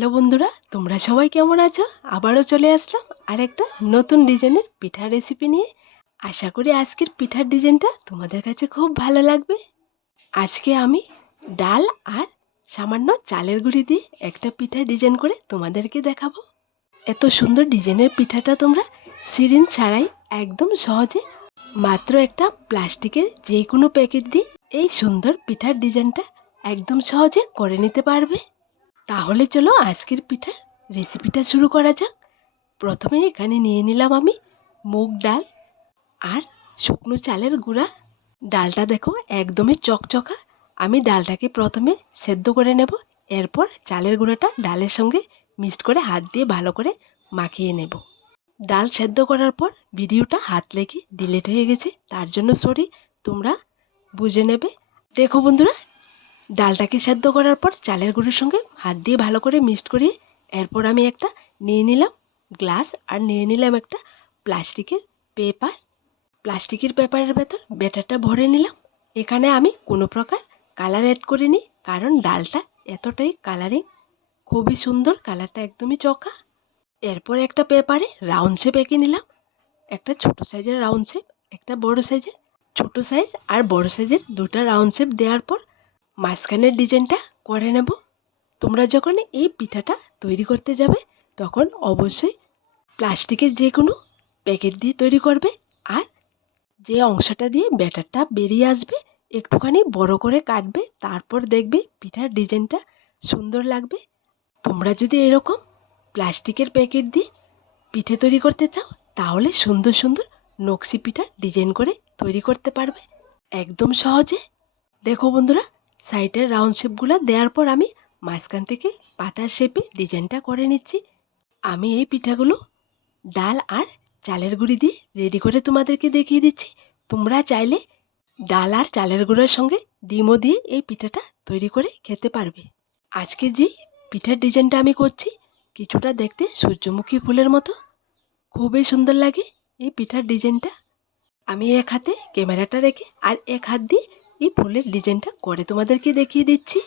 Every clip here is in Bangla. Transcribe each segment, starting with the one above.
হ্যালো বন্ধুরা, তোমরা সবাই কেমন আছো? আবারও চলে আসলাম আর একটা নতুন ডিজাইনের পিঠার রেসিপি নিয়ে। আশা করি আজকের পিঠার ডিজাইনটা তোমাদের কাছে খুব ভালো লাগবে। আজকে আমি ডাল আর সামান্য চালের গুঁড়ি দিয়ে একটা পিঠা ডিজাইন করে তোমাদেরকে দেখাবো। এত সুন্দর ডিজাইনের পিঠাটা তোমরা সিরিন ছাড়াই একদম সহজে মাত্র একটা প্লাস্টিকের যে কোনো প্যাকেট দিয়ে এই সুন্দর পিঠার ডিজাইনটা একদম সহজে করে নিতে পারবে। তাহলে চলো আজকের পিঠার রেসিপিটা শুরু করা যাক। প্রথমে এখানে নিয়ে নিলাম আমি মুগ ডাল আর শুকনো চালের গুঁড়া। ডালটা দেখো একদমই চকচকা। আমি ডালটাকে প্রথমে সেদ্ধ করে নেব, এরপর চালের গুঁড়োটা ডালের সঙ্গে মিক্সড করে হাত দিয়ে ভালো করে মাখিয়ে নেব। ডাল সেদ্ধ করার পর ভিডিওটা হাত লেগে ডিলেট হয়ে গেছে, তার জন্য সরি তোমরা বুঝে নেবে। দেখো বন্ধুরা ডালটাকে সেদ্ধ করার পর চালের গুঁড়োর সঙ্গে হাত দিয়ে ভালো করে মিক্সড করিয়ে এরপর আমি একটা নিয়ে নিলাম গ্লাস আর নিয়ে নিলাম একটা প্লাস্টিকের পেপার। প্লাস্টিকের পেপারের ভেতর ব্যাটারটা ভরে নিলাম। এখানে আমি কোনো প্রকার কালার অ্যাড করিনি, কারণ ডালটা এতটাই কালারিং খুবই সুন্দর কালারটা একদমই চকা এরপর একটা পেপারে রাউন্ড শেপ এঁকে নিলাম। একটা ছোট সাইজের রাউন্ড শেপ একটা বড় সাইজের ছোট সাইজ আর বড় সাইজের দুটা রাউন্ড শেপ দেওয়ার পর মাঝখানের ডিজাইনটা করে নেব। তোমরা যখন এই পিঠাটা তৈরি করতে যাবে, তখন অবশ্যই প্লাস্টিকের যে কোনো প্যাকেট দিয়ে তৈরি করবে আর যে অংশটা দিয়ে ব্যাটারটা বেরিয়ে আসবে, একটুখানি বড় করে কাটবে, তারপর দেখবে পিঠার ডিজাইনটা সুন্দর লাগবে। তোমরা যদি এরকম প্লাস্টিকের প্যাকেট দিয়ে পিঠে তৈরি করতে চাও, তাহলে সুন্দর সুন্দর নকশি পিঠা ডিজাইন করে তৈরি করতে পারবে। একদম সহজে। দেখো বন্ধুরা সাইডের রাউন্ড শেপগুলো দেওয়ার পর আমি মাঝখান থেকে পাতার শেপে ডিজাইনটা করে নিচ্ছি। আমি এই পিঠাগুলো ডাল আর চালের গুঁড়ি দিয়ে রেডি করে তোমাদেরকে দেখিয়ে দিচ্ছি। তোমরা চাইলে ডাল আর চালের গুঁড়োর সঙ্গে ডিমও দিয়ে এই পিঠাটা তৈরি করে খেতে পারবে। আজকে যে পিঠার ডিজাইনটা আমি করছি, কিছুটা দেখতে সূর্যমুখী ফুলের মতো। খুবই সুন্দর লাগে এই পিঠার ডিজাইনটা। আমি এক হাতে ক্যামেরাটা রেখে আর এক হাত দিয়ে এই ফুলের ডিজাইনটা করে তোমাদেরকে দেখিয়ে দিচ্ছি।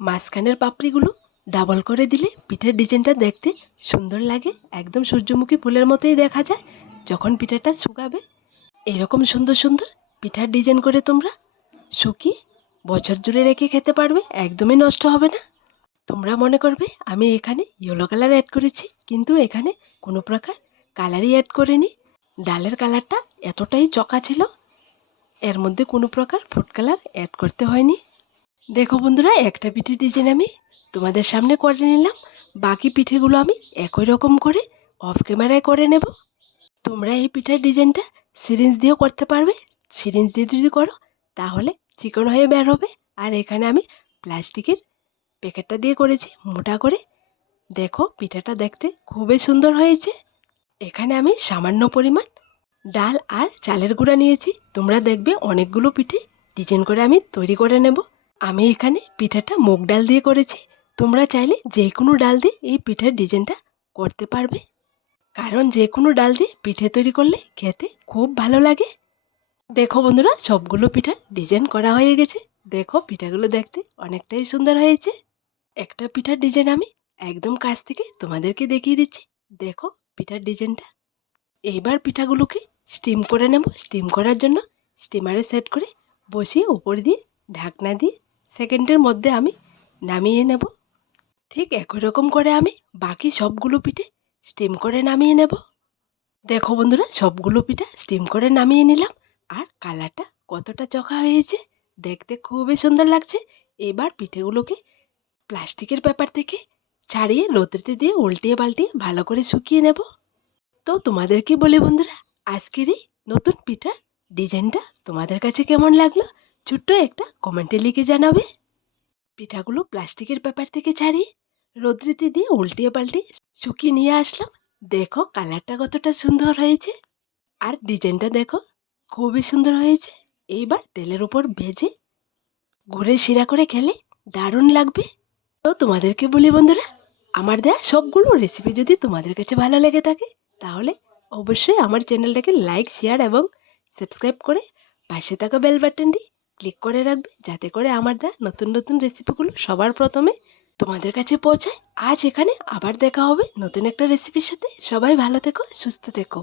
মাঝখানের পাপড়িগুলো ডাবল করে দিলে পিঠার ডিজাইনটা দেখতে সুন্দর লাগে। একদম সূর্যমুখী ফুলের মতোই দেখা যায় যখন পিঠাটা শুকাবে। এরকম সুন্দর সুন্দর পিঠার ডিজাইন করে তোমরা শুকিয়ে বছর জুড়ে রেখে খেতে পারবে, একদমই নষ্ট হবে না। তোমরা মনে করবে আমি এখানে ইয়েলো কালার অ্যাড করেছি, কিন্তু এখানে কোনো প্রকার কালারই অ্যাড করিনি। ডালের কালারটা এতটাই চকা ছিল এর মধ্যে কোনো প্রকার ফুড কালার অ্যাড করতে হয়নি। দেখো বন্ধুরা, একটা পিঠে ডিজাইন আমি তোমাদের সামনে করে নিলাম। বাকি পিঠেগুলো আমি একই রকম করে অফ ক্যামেরায় করে নেব। তোমরা এই পিঠার ডিজাইনটা সিরিঞ্জ দিয়েও করতে পারবে। সিরিঞ্জ দিয়ে যদি করো, তাহলে চিকন হয়ে বের হবে। আর এখানে আমি প্লাস্টিকের প্যাকেটটা দিয়ে করেছি, মোটা করে। দেখো, পিঠাটা দেখতে খুবই সুন্দর হয়েছে। এখানে আমি সামান্য পরিমাণ ডাল আর চালের গুঁড়া নিয়েছি। তোমরা দেখবে অনেকগুলো পিঠে। ডিজাইন করে আমি তৈরি করে নেব। আমি এখানে পিঠাটা মুগ ডাল দিয়ে করেছি। তোমরা চাইলে যে কোনো ডাল দিয়ে এই পিঠার ডিজাইনটা করতে পারবে। কারণ যে কোনো ডাল দিয়ে পিঠে তৈরি করলে খেতে খুব ভালো লাগে। দেখো বন্ধুরা, সবগুলো পিঠার ডিজাইন করা হয়ে গেছে। দেখো পিঠাগুলো দেখতে অনেকটাই সুন্দর হয়েছে। একটা পিঠার ডিজাইন আমি একদম কাছ থেকে তোমাদেরকে দেখিয়ে দিচ্ছি। দেখো পিঠার ডিজাইনটা। এইবার পিঠাগুলোকে স্টিম করে নেব স্টিম করার জন্য স্টিমারে সেট করে বসিয়ে উপর দিয়ে ঢাকনা দিয়ে সেকেন্ডের মধ্যে আমি নামিয়ে নেব। ঠিক একই রকম করে আমি বাকি সবগুলো পিঠে স্টিম করে নামিয়ে নেব। দেখো বন্ধুরা, সবগুলো পিঠা স্টিম করে নামিয়ে নিলাম। আর কালারটা কতটা চোখা হয়েছে, দেখতে খুবই সুন্দর লাগছে। এবার পিঠেগুলোকে প্লাস্টিকের পেপার থেকে ছাড়িয়ে রোদ্রিতে দিয়ে উল্টিয়ে পাল্টিয়ে ভালো করে শুকিয়ে নেব। তো তোমাদেরকে বলি বন্ধুরা আজকের এই নতুন পিঠার ডিজাইনটা তোমাদের কাছে কেমন লাগল? ছোট্ট একটা কমেন্টে লিখে জানাবে। পিঠাগুলো প্লাস্টিকের পেপার থেকে ছাড়িয়ে রোদ্রিতে দিয়ে উল্টিয়ে পাল্টিয়ে শুকিয়ে নিয়ে আসলাম। দেখো কালারটা কতটা সুন্দর হয়েছে। আর ডিজাইনটা দেখো খুবই সুন্দর হয়েছে। এইবার তেলের উপর ভেজে ঘুরে শিরা করে খেলে দারুণ লাগবে। তো তোমাদেরকে বলি বন্ধুরা, আমার দেয়া সবগুলো রেসিপি যদি তোমাদের কাছে ভালো লেগে থাকে, তাহলে অবশ্যই আমার চ্যানেলটাকে লাইক শেয়ার এবং সাবস্ক্রাইব করে পাশে থাকা বেল বাটনটি ক্লিক করে রাখবে যাতে করে আমার দা নতুন নতুন রেসিপিগুলো সবার প্রথমে তোমাদের কাছে পৌঁছায়। আজ এখানে আবার দেখা হবে নতুন একটা রেসিপির সাথে। সবাই ভালো থেকো, সুস্থ থেকো।